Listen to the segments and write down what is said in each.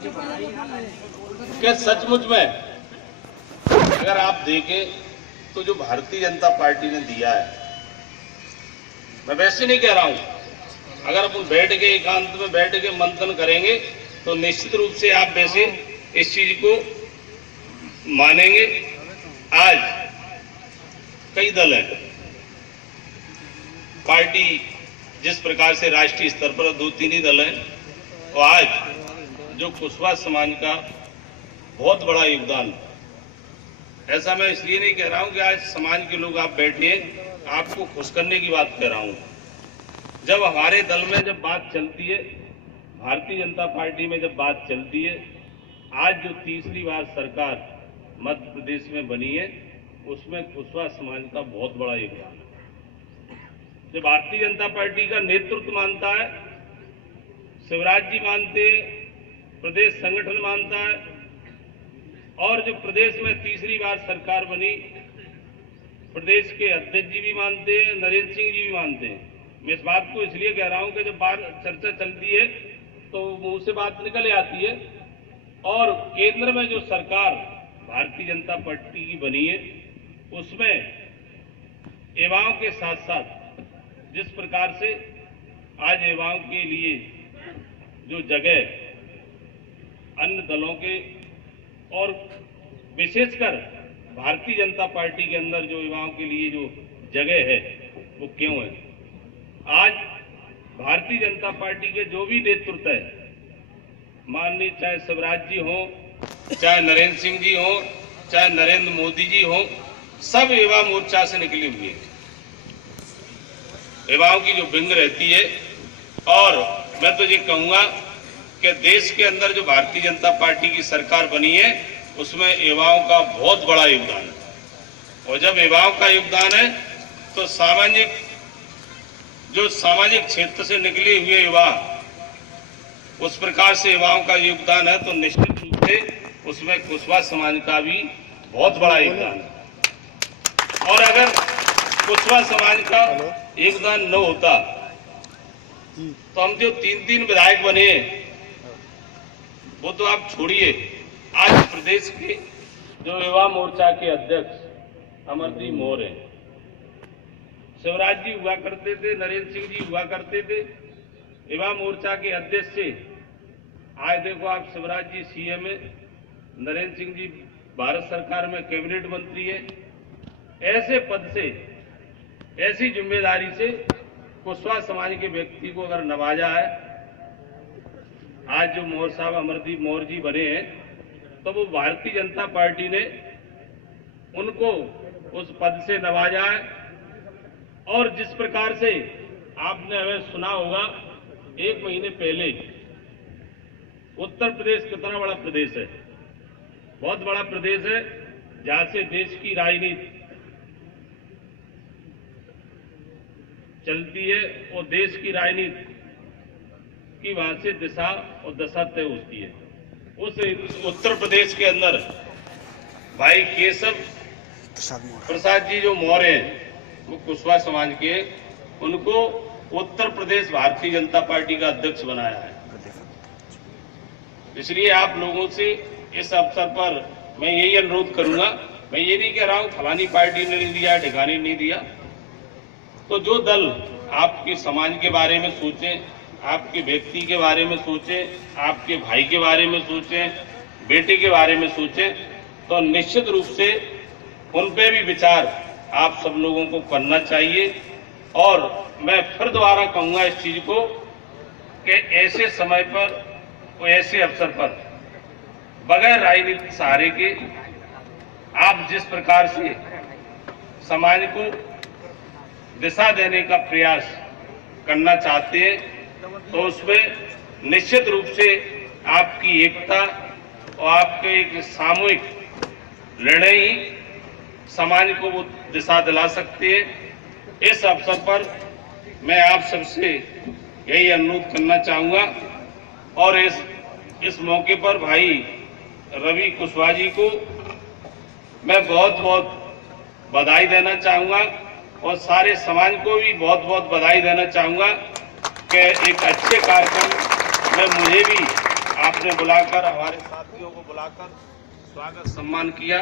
क्या सचमुच में अगर आप देखें तो जो भारतीय जनता पार्टी ने दिया है, मैं वैसे नहीं कह रहा हूं, अगर अपन बैठ के एकांत में बैठ के मंथन करेंगे तो निश्चित रूप से आप वैसे इस चीज को मानेंगे। आज कई दल हैं, पार्टी जिस प्रकार से राष्ट्रीय स्तर पर 2-3 ही दल हैं, और आज जो कुशवाहा समाज का बहुत बड़ा योगदान, ऐसा मैं इसलिए नहीं कह रहा हूं कि आज समाज के लोग आप बैठिए, आपको खुश करने की बात कह रहा हूं। जब हमारे दल में जब बात चलती है, भारतीय जनता पार्टी में जब बात चलती है, आज जो तीसरी बार सरकार मध्य प्रदेश में बनी है, उसमें कुशवाहा समाज का बहुत बड़ा योगदान है। जो भारतीय जनता पार्टी का नेतृत्व मानता है, शिवराज जी मानते हैं, प्रदेश संगठन मानता है, और जो प्रदेश में तीसरी बार सरकार बनी, प्रदेश के अध्यक्ष जी भी मानते हैं, नरेंद्र सिंह जी भी मानते हैं। मैं इस बात को इसलिए कह रहा हूं कि जब बार चर्चा चलती है तो मुंह से बात निकल आती है, और केंद्र में जो सरकार भारतीय जनता पार्टी की बनी है, उसमें युवाओं के साथ साथ जिस प्रकार से आज युवाओं के लिए जो जगह अन्य दलों के और विशेषकर भारतीय जनता पार्टी के अंदर जो युवाओं के लिए जो जगह है, वो क्यों है? आज भारतीय जनता पार्टी के जो भी नेतृत्व है, माननीय चाहे शिवराज जी हो, चाहे नरेंद्र सिंह जी हो, चाहे नरेंद्र मोदी जी हो, सब युवा मोर्चा से निकले हुए हैं। युवाओं की जो विंग रहती है, और मैं तो ये कहूंगा कि देश के अंदर जो भारतीय जनता पार्टी की सरकार बनी है, उसमें युवाओं का बहुत बड़ा योगदान है। और जब युवाओं का योगदान है तो सामाजिक क्षेत्र से निकले हुए युवा, उस प्रकार से युवाओं का योगदान है, तो निश्चित रूप से उसमें कुशवाहा समाज का भी बहुत बड़ा योगदान है। और अगर कुशवाहा समाज का योगदान न होता तो हम जो 3 विधायक बने, वो तो आप छोड़िए, आज प्रदेश के जो युवा मोर्चा के अध्यक्ष अमरदीप मोर हैं, शिवराज जी हुआ करते थे, नरेंद्र सिंह जी हुआ करते थे युवा मोर्चा के अध्यक्ष से। आज देखो आप, शिवराज जी सीएम है, नरेंद्र सिंह जी भारत सरकार में कैबिनेट मंत्री है। ऐसे पद से, ऐसी जिम्मेदारी से कुशवाहा समाज के व्यक्ति को अगर नवाजा है, आज जो मोर साहब अमरदीप मोर जी बने हैं, तो वो भारतीय जनता पार्टी ने उनको उस पद से नवाजा है। और जिस प्रकार से आपने हमें सुना होगा, 1 महीने पहले उत्तर प्रदेश कितना बड़ा प्रदेश है, बहुत बड़ा प्रदेश है, जहां से देश की राजनीति चलती है, और देश की राजनीति की वहां से दिशा और दशा तय होती है। उस उत्तर प्रदेश के अंदर भाई केशव प्रसाद जी जो मौर्य हैं, वो कुशवाहा समाज के, उनको उत्तर प्रदेश भारतीय जनता पार्टी का अध्यक्ष बनाया है। इसलिए आप लोगों से इस अवसर पर मैं यही अनुरोध करूंगा, मैं ये नहीं कह रहा हूं फलानी पार्टी ने नहीं दिया, ठिकाने नहीं दिया, तो जो दल आपके समाज के बारे में सोचें, आपके व्यक्ति के बारे में सोचें, आपके भाई के बारे में सोचें, बेटे के बारे में सोचें, तो निश्चित रूप से उन पे भी विचार आप सब लोगों को करना चाहिए। और मैं फिर दोबारा कहूंगा इस चीज को कि ऐसे समय पर और ऐसे अवसर पर बगैर राजनीतिक सहारे के आप जिस प्रकार से समाज को दिशा देने का प्रयास करना चाहते हैं, तो उसमें निश्चित रूप से आपकी एकता और आपके एक सामूहिक निर्णय ही समाज को वो दिशा दिला सकते हैं। इस अवसर पर मैं आप सबसे यही अनुरोध करना चाहूंगा, और इस मौके पर भाई रवि कुशवाहा जी को मैं बहुत बहुत बधाई देना चाहूंगा, और सारे समाज को भी बहुत बहुत बधाई देना चाहूंगा कि एक अच्छे कार्यक्रम में मुझे भी आप उसमें बुलाकर हमारे साथियों को बुलाकर स्वागत सम्मान किया।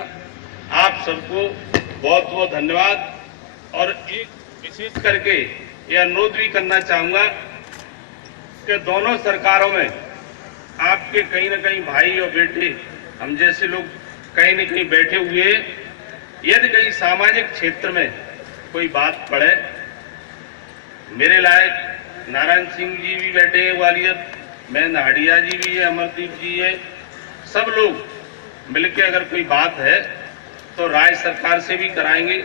आप सबको बहुत बहुत धन्यवाद। और एक विशेष करके यह अनुरोध भी करना चाहूंगा कि दोनों सरकारों में आपके कहीं न कहीं भाई और बेटे हम जैसे लोग कहीं न कहीं बैठे हुए हैं। यदि कहीं सामाजिक क्षेत्र में कोई बात पड़े, मेरे लायक नारायण सिंह जी भी बैठे हैं ग्वालियर में, नाडिया जी भी है, अमरदीप जी है, सब लोग मिलकर अगर कोई बात है तो राज्य सरकार से भी कराएंगे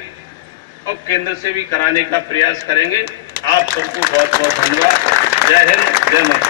और केंद्र से भी कराने का प्रयास करेंगे। आप सबको बहुत बहुत धन्यवाद। जय हिंद, जय माता।